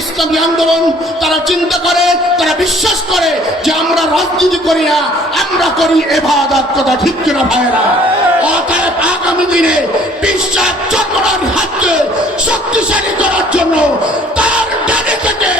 ইসলামী আন্দোলন তারা চিন্তা করে, তারা বিশ্বাস করে যে আমরা রাজনীতি করি না, আমরা করি এবাদত, কথা ঠিক কিনা ভাইয়েরা? অতএব আগামী দিনে বিশ্বাস চন্দ্রার হাতকে শক্তিশালী করার জন্য তার ডানে থেকে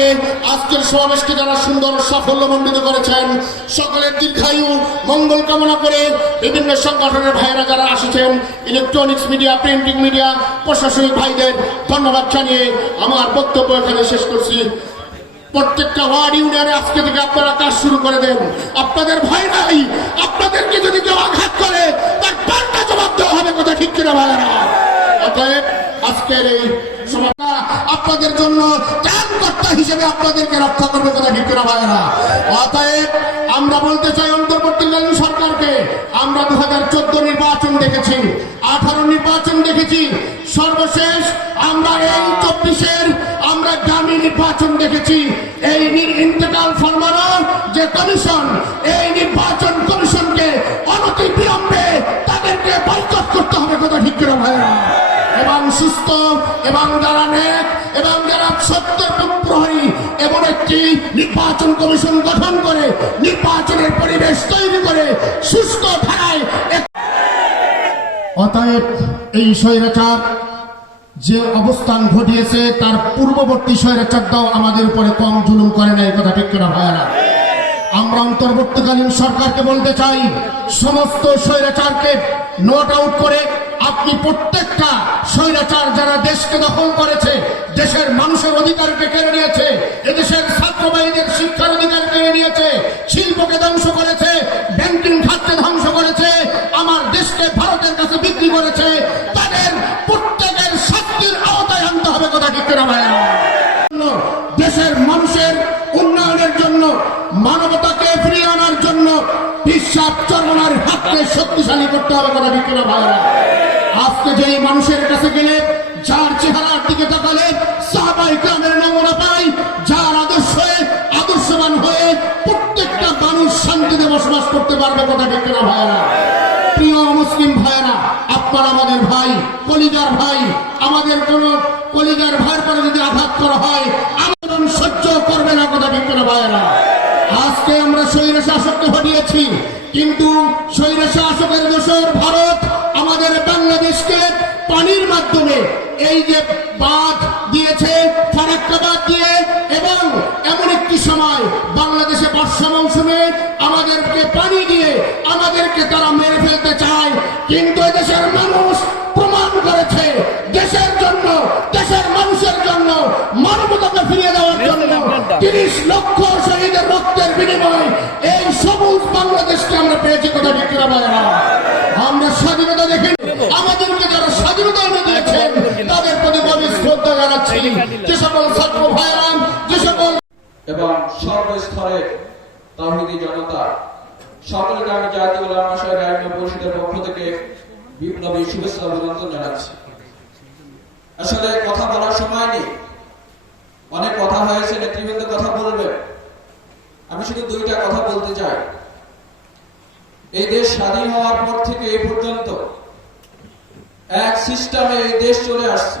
জানিয়ে আজকের সমাবেশকে যারা সুন্দর সাফল্য সাফল্যমণ্ডিত করেছেন, সকলের দীর্ঘায়ু মঙ্গল কামনা করে বিভিন্ন সংগঠনের ভাইয়েরা যারা আসেছেন ইলেকট্রনিক্স মিডিয়া প্রিন্টিং মিডিয়া প্রশাসনিক ভাইদের ধন্যবাদ জানিয়ে আমার বক্তব্য এখানে শেষ করছি। প্রত্যেকটা ওয়ার্ড ইউনিয়নে আজকে থেকে আপনারা কাজ শুরু করে দেন। আপনাদের ভয় নাই, আপনাদেরকে যদি কেউ আঘাত করে, তার পাল্টা জবাব দেওয়া হবে, কথা ঠিক কিনা ভাইয়েরা? অতএব আজকের এই আপনাদের জন্য ত্রাণকর্তা হিসেবে আপনাদেরকে রক্ষা করবে কথা ঠিক ভাইয়েরা অতএব আমরা বলতে চাই অন্তর্বর্তীকালীন সরকারকে আমরা দু হাজার চোদ্দ নির্বাচন দেখেছি, আঠারো নির্বাচন দেখেছি, সর্বশেষ আমরা এই চব্বিশের আমরা গ্রামী নির্বাচন দেখেছি, এই নি- ইন্তেকাল ফরমানো যে কমিশন, এই নির্বাচন কমিশনকে এবং যারা নেক, এবং যারা সত্যের প্রহরী এমন একটি নির্বাচন কমিশন গঠন করে, নির্বাচনের পরিবেশ তৈরি করে, সুস্থ ধারায় অতএব এই স্বৈরাচার যে অবস্থান ঘটিয়েছে, তার পূর্ববর্তী স্বৈরাচারটাও আমাদের উপরে কম জুলুম করে না, এই কথা ঠিক ভাইয়ারা? আমরা অন্তর্বর্তীকালীন সরকারকে বলতে চাই, সমস্ত স্বৈরাচারকে নোট আউট করে আপনি প্রত্যেকটা স্বৈরাচার যারা দেশকে দখল করেছে, দেশের মানুষের অধিকারকে কেড়ে নিয়েছে, এদেশের ছাত্রবাহীদের শিক্ষার অধিকার কেড়ে নিয়েছে, শিল্পকে ধ্বংস করেছে ব্যাংকিং খাতকে ধ্বংস করেছে, আমার দেশকে ভারতের কাছে বিক্রি করেছে, তাদের প্রত্যেকের শাস্তির আওতায় আনতে হবে কথা ঠিক করে দেশের মানুষের উন্নয়নের জন্য, মানবতাকে ফিরিয়ে আনার জন্য, বিশ্বাস, চর্মনার হাতকে শক্তিশালী করতে হবে কথা ঠিক ভাইরা আজকে যেই মানুষের কাছে গেলে, যার চেহারার দিকে তাকালে সাহাবাই গ্রামের নমুনা পাই, যার আদর্শে আদর্শবান হয়ে প্রত্যেকটা মানুষ শান্তিতে বসবাস করতে পারবে কথা ঠিক কিনা ভাইরা প্রিয় মুসলিম ভাইরা আপনার আমাদের ভাই, কলিজার ভাই, আমাদের কোন কলিজার ভাইয়ের পরে যদি আঘাত করা হয়, আন্দোলন সহ্য করবে না কথা ঠিক করে ভাইয়েরা? আজকে আমরা স্বৈর শাসককে হটিয়েছি কিন্তু দিয়ে এবং এমন একটি সময় বাংলাদেশে বর্ষা মৌসুমে আমাদেরকে পানি দিয়ে আমাদেরকে তারা মেরে ফেলতে চায়। কিন্তু দেশের মানুষ প্রমাণ করেছে দেশের জন্য দেশের মানুষের জন্য মানবতাকে ফিরিয়ে দেওয়ার জন্য তিরিশ লক্ষ শহীদের রক্তের বিনিময়ে যে সকল ছাত্র ভাইয়েরা যে সকল এবং সর্বস্তরের তাহিদি জনতা সকলকে আমি জাতীয় শাহের আইন পরিষদের পক্ষ থেকে বিপ্লবী শুভেচ্ছা অভিনন্দন জানাচ্ছি। আসলে কথা বলার সময় নেই। অনেক কথা হয়েছে, নেতৃবৃন্দ কথা বলবে আমি শুধু দুইটা কথা বলতে চাই। এই দেশ স্বাধীন হওয়ার পর থেকে এই পর্যন্ত এক সিস্টেমে এই দেশ চলে আসছে।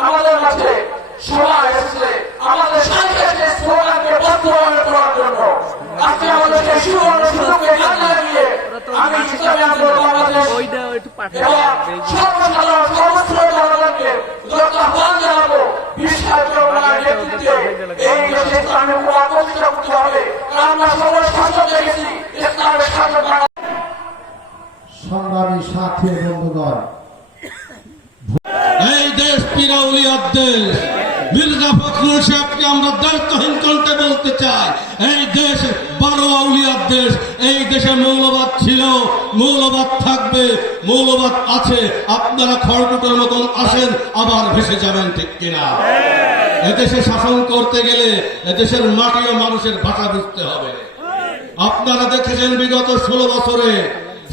আমাদের মাঝে সময় এসেছে আমাদের সাংকেতিক স্লোগানকে বাস্তবায়ন আমি ইসলামী এবং সর্বসাধারণ সর্বস্তরের জনগণকে যত আহ্বান জানাব বিশ্বাস চরমার নেতৃত্বে এই দেশে ইসলামের উপর প্রতিষ্ঠা করতে হবে কারণ আমরা সবাই শাসন দেখেছি ইসলামের শাসন বাংলা সংগ্রামী সাথী ও বন্ধুগণ এই দেশ পিরাউলিয়ার দেশ আসেন, আবার ভেসে যাবেন ঠিক কিনা? এদেশে শাসন করতে গেলে এদেশের মানুষের হবে। আপনারা দেখেছেন বিগত ষোলো বছরে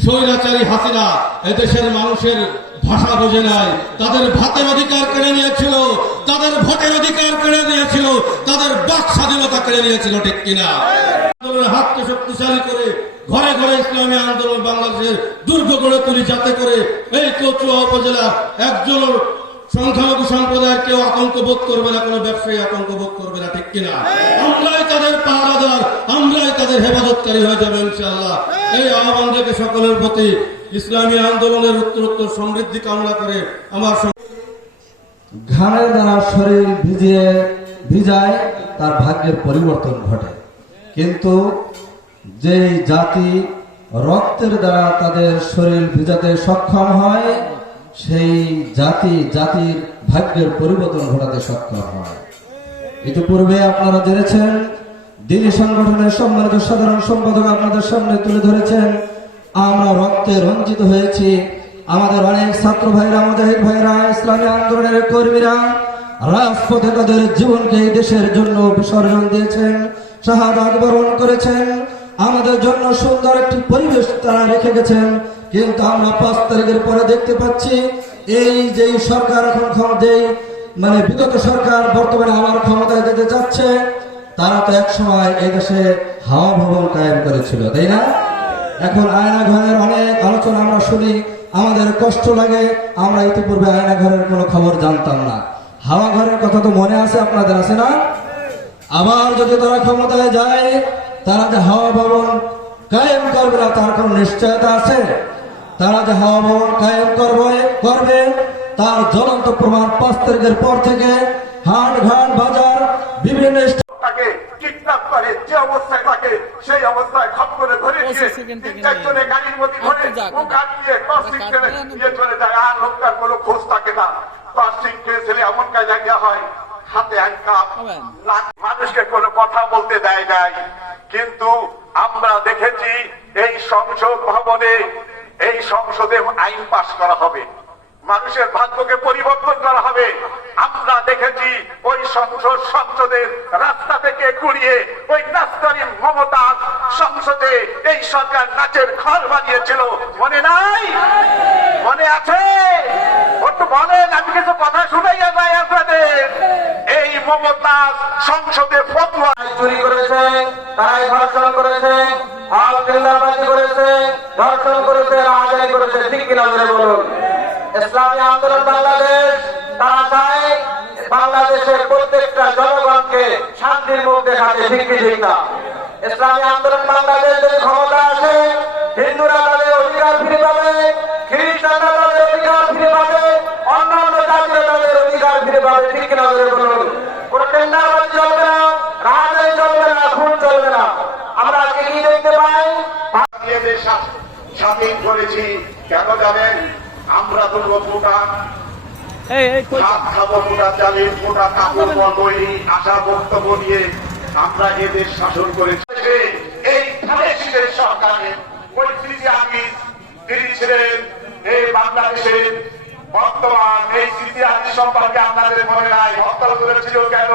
স্বৈরাচারী হাসিনা এদেশের মানুষের ভাষা বোঝে নাই। তাদের ভাতের অধিকার কেড়ে নিয়েছিল, তাদের ভোটের অধিকার কেড়ে নিয়েছিল, তাদের বাক স্বাধীনতা কেড়ে নিয়েছিল, ঠিক কিনা? হাতকে শক্তিশালী করে ঘরে ঘরে ইসলামী আন্দোলন বাংলাদেশের দুর্গ গড়ে তুলি, যাতে করে এই কচুয়া উপজেলা একজন সংখ্যালঘু সম্প্রদায়ের কেউ আতঙ্ক বোধ করবে না, কোনো ব্যবসায়ী আতঙ্ক বোধ করবে না, ঠিক কিনা? আমরাই তাদের পাহারাদার, আমরাই তাদের হেফাজতকারী হয়ে যাবে, ইনশাআল্লাহ। এই আহ্বান রেখে সকলের প্রতি ইসলামী আন্দোলনের উত্তরোত্তর সমৃদ্ধি কামনা করে আমার ঘামের দ্বারা শরীর ভিজিয়ে ভিজায় তার ভাগ্যের পরিবর্তন ঘটে। কিন্তু যেই জাতি রক্তের দ্বারা তাদের শরীর ভিজাতে সক্ষম হয়, সেই জাতি জাতির ভাগ্যের পরিবর্তন ঘটাতে সক্ষম হয়। ইতিপূর্বে আপনারা জেনেছেন, দিনী সংগঠনের সম্মানিত সাধারণ সম্পাদক আপনাদের সামনে তুলে ধরেছেন আমরা রক্তে রঞ্জিত হয়েছি। আমাদের অনেক ছাত্র ভাইরা, মুজাহিদ ভাইরা, ইসলামী আন্দোলনের কর্মীরা রাজপথে তাদের জীবনকে দেশের জন্য বিসর্জন দিয়েছেন শাহাদাত বরণ করেছেন। আমাদের জন্য সুন্দর একটি পরিবেশ তারা রেখে গেছেন। কিন্তু আমরা পাঁচ তারিখের পরে দেখতে পাচ্ছি, এই যে সরকার এখন ক্ষমতা মানে বিগত সরকার বর্তমানে আমার ক্ষমতায় যেতে চাচ্ছে, তারা তো এক সময় এই দেশে হাওয়া ভবন কায়েম করেছিল, তাই না? এখন আয়না ঘরের অনেক আলোচনা আমরা শুনি, আমাদের কষ্ট লাগে, আমরা ইতিপূর্বে আয়না ঘরের কোনো খবর জানতাম না। হাওয়া ঘরের কথা তো মনে আছে, আপনাদের আছে না? আবার যদি তারা ক্ষমতায় যায়, তারা যে হাওয়া ভবন কায়েম করবে না, তার কোন নিশ্চয়তা আছে? তারা যে হাওয়া ভবন কায়েম করবে করবে, তার জ্বলন্ত প্রমাণ পাঁচ তারিখের পর থেকে হাট ঘাট বাজার, বিভিন্ন কিডন্যাপ করে যে অবস্থায় থাকে সেই অবস্থায় খপ করে ধরে দিয়ে তিন চারজনে গাড়ির মধ্যে ধরে মুখ আটকিয়ে টর্চিং করে নিয়ে চলে যায়। আর লোকটার কোনো খোঁজ থাকে না। টর্চিং কেস হলে এমন কাজে দেওয়া হয় হাতে হ্যান্ডকাপ মানুষকে কোনো কথা বলতে দেয় নাই। কিন্তু আমরা দেখেছি এই সংসদ ভবনে এই সংসদে আইন পাশ করা হবে। মানুষের ভাগ্যকে পরিবর্তন করা হবে। আমরা দেখেছি ওই সংসদ সংসদের রাস্তা থেকে ঘুরিয়ে ওই নাস্তারি মমতা সংসদে এই সরকার নাচের ঘর বানিয়েছিল। মনে নাই? মনে আছে? বলেন, আমি কিছু কথা শুনাইয়া যাই আপনাদের। এই মমতা সংসদে ফতোয়া চুরি করেছে, তারাই ধর্ষণ করেছে চিল্লাবাজি করেছে, ধর্ষণ করেছে রাজানি করেছে। ঠিক কিনা বলুন? ইসলামী আন্দোলন বাংলাদেশ, তারা চায় বাংলাদেশের প্রত্যেকটা জনগণকে শান্তির মুখ দেখাতে কি না ইসলামী আন্দোলন বাংলাদেশ যদি ক্ষমতা আসে, হিন্দুরা তাদের অধিকার ফিরে পাবে, খ্রিস্টানরা তাদের অধিকার ফিরে পাবে, অন্যান্য জাতিরা তাদের অধিকার ফিরে পাবে, ঠিক কিনা বলুন? কোন চলবে না, রাজনীতি চলবে না, খুন চলবে না। আমরা আজকে কি দেখতে পাই? সা- স্বাধীন করেছি, কেন জানেন? আমরা তো মোটা ভাত খাব মোটা চালে মোটা কাপড় বন্ধই আশা বক্তব্য নিয়ে আমরা এদের শাসন করেছি। এই খালেশের সরকারের পরিস্থিতি আমি তিনি ছিলেন এই বাংলাদেশের বর্তমান। এই স্মৃতি সম্পর্কে আপনাদের মনে নাই। হরতাল করেছিল কেন?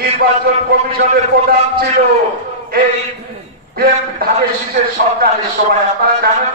নির্বাচন কমিশনের প্রধান ছিল। এই বিএনপি ধানের সরকারের সময় আপনারা জানেন?